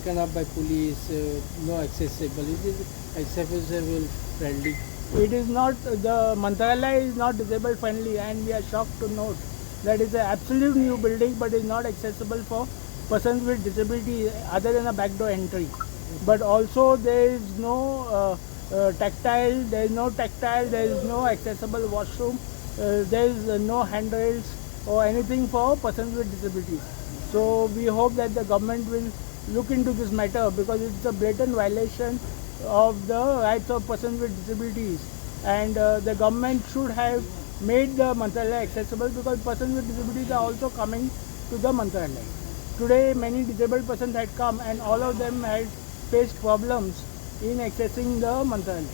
taken up by police, no accessible. It is accessible friendly. It is not, the Mantralaya is not disabled friendly, and we are shocked to note that it's an absolute new building but is not accessible for persons with disability other than a back door entry. But also there is no tactile, there is no accessible washroom, there is no handrails or anything for persons with disabilities. So we hope that the government will look into this matter, because it's a blatant violation of the rights of persons with disabilities, and the government should have made the Mantralaya accessible, because persons with disabilities are also coming to the Mantralaya. Today many disabled persons had come and all of them had faced problems in accessing the Mantralaya.